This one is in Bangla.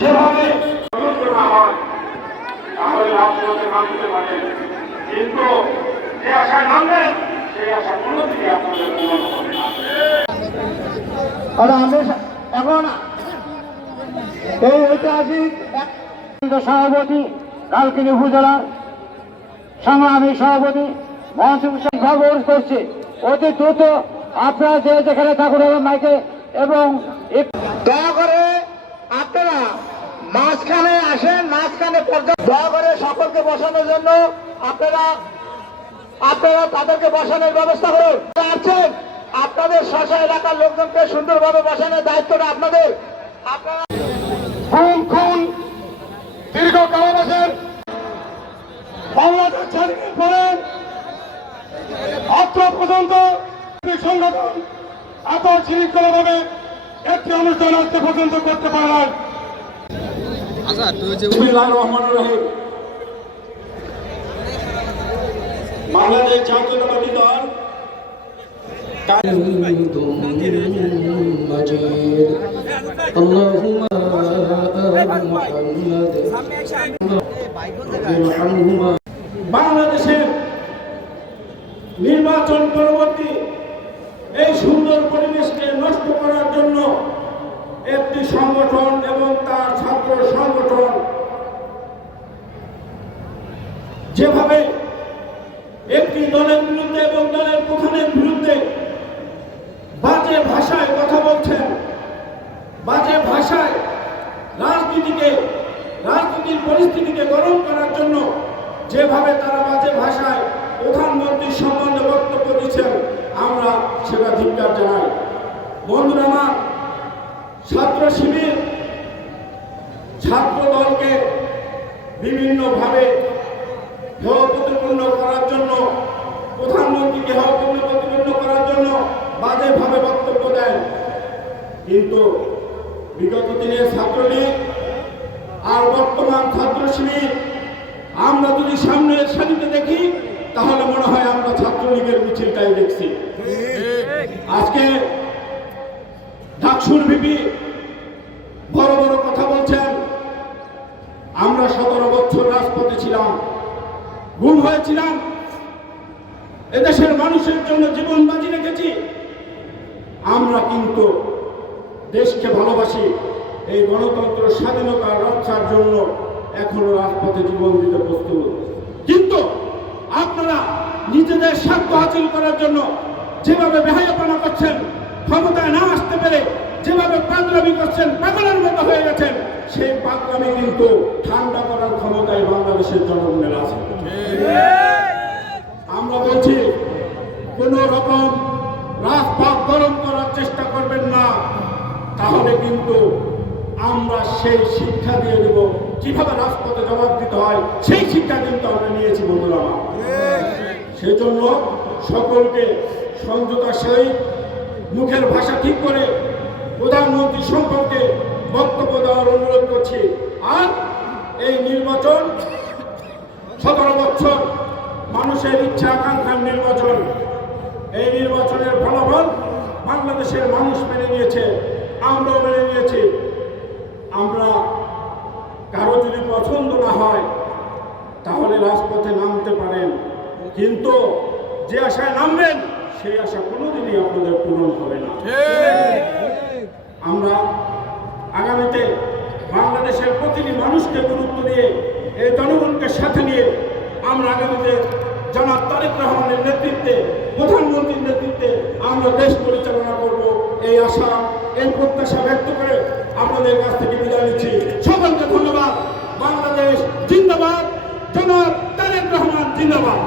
যেভাবে তাহলে রাজপথে নামতে পারে, কিন্তু যে আশায় নামবেন সেই আশা কোনোদিনই আপনাদের পূরণ হবে না। এখন এই ঐতিহাসিক সভাপতি কালকিনি উপজেলার সংগ্রামী সভাপতি মহাসিং খবর করছে অতি দ্রুত আপনারা যে যেখানে ঠাকুর মাইকে এবং দয়া করে আপনারা মাঝখানে আসেন, মাঝখানে দয়া করে সকলকে বসানোর জন্য আপনারা তাদেরকে বসানোর ব্যবস্থা করুন। আছেন আপনাদের স্ব এলাকার লোকজনকে সুন্দরভাবে বসানোর দায়িত্বটা আপনাদের। আপনারা খুন দীর্ঘ কারাবাসের বাংলাদেশ স্বাধীনের পরে অত্র পর্যন্ত সংগঠন এত শৃঙ্খলাভাবে একটি অনুষ্ঠান আজকে পর্যন্ত করতে পারে না। বাংলাদেশ জাতীয়তাবাদী দল বাংলাদেশের নির্বাচন পরবর্তী এই সুন্দর পরিবেশকে নষ্ট করার জন্য একটি সংগঠন এবং তার ছাত্র সংগঠন যেভাবে একটি দলের বিরুদ্ধে এবং দলের প্রধানের বিরুদ্ধে বাজে ভাষায় কথা বলছেন, বাজে ভাষায় রাজনীতির পরিস্থিতিকে গরম করার জন্য যেভাবে তারা বাজে ভাষায় প্রধানমন্ত্রীর সম্বন্ধে বক্তব্য দিচ্ছেন, আমরা সেটা ধিক্কার জানাই। বন্ধুরা আমার, ছাত্র শিবির ছাত্র দলকে বিভিন্নভাবে হেয় প্রতিপন্ন করার জন্য, প্রধানমন্ত্রীকে হেয় প্রতিপন্ন করার জন্য বাজেভাবে বক্তব্য দেন। কিন্তু বিগত দিনের ছাত্রলীগ আর বর্তমান ছাত্র শিবির আমরা যদি সামনের সারিতে দেখি তাহলে মনে হয় আমরা ছাত্রলীগের মিছিলটাই দেখছি। আজকে ডাকসুর ভিপি বড় বড় কথা বলছেন, আমরা 17 বছর রাজপথে ছিলাম, গুম হয়েছিলাম, এদেশের মানুষের জন্য জীবন বাজি রেখেছি। আমরা কিন্তু দেশকে ভালোবাসি, এই গণতন্ত্র স্বাধীনতা রক্ষার জন্য এখনো রাজপথে জীবন দিতে প্রস্তুত। কিন্তু আপনারা নিজেদের স্বার্থ হাসিল করার জন্য যেভাবে বেহায়াপনা করছেন, ক্ষমতায় না আসতে পেরে যেভাবে পাগলামি করছেন, পাগলের মতো হয়ে গেছেন, সেই পাগলামি কিন্তু ঠান্ডা করার ক্ষমতায় বাংলাদেশের জনগণের আছে। আমরা বলছি কোন রকম রাজপথ গরম করার চেষ্টা করবেন না, তাহলে কিন্তু আমরা সেই শিক্ষা দিয়ে দেব কিভাবে রাজপথে জবাব দিতে হয়, সেই শিক্ষা কিন্তু আমরা নিয়েছি বন্ধুরা। সেজন্য সকলকে সংযতার সহিত মুখের ভাষা ঠিক করে প্রধানমন্ত্রী সম্পর্কে বক্তব্য দেওয়ার অনুরোধ করছি। আর এই নির্বাচন 17 বছর মানুষের ইচ্ছা আকাঙ্ক্ষার নির্বাচন, এই নির্বাচনের ফলাফল বাংলাদেশের মানুষ মেনে নিয়েছে, আমরাও মেনে নিয়েছি। আমরা কারো যদি পছন্দ না হয় তাহলে রাজপথে নামতে পারেন, কিন্তু যে আশায় নামবেন সেই আশা কোনোদিনই আপনাদের পূরণ হবে না। আমরা আগামীতে বাংলাদেশের প্রতিটি মানুষকে গুরুত্ব দিয়ে, এই জনগণকে সাথে নিয়ে আমরা আগামীতে জনাব তারেক রহমানের নেতৃত্বে, প্রধানমন্ত্রীর নেতৃত্বে আমরা দেশ পরিচালনা করব, এই আশা, এই প্রত্যাশা ব্যক্ত করে আপনাদের কাছ থেকে বিদায় নিচ্ছি। সকলকে ধন্যবাদ। বাংলাদেশ জিন্দাবাদ, জনাব তারেক রহমান জিন্দাবাদ।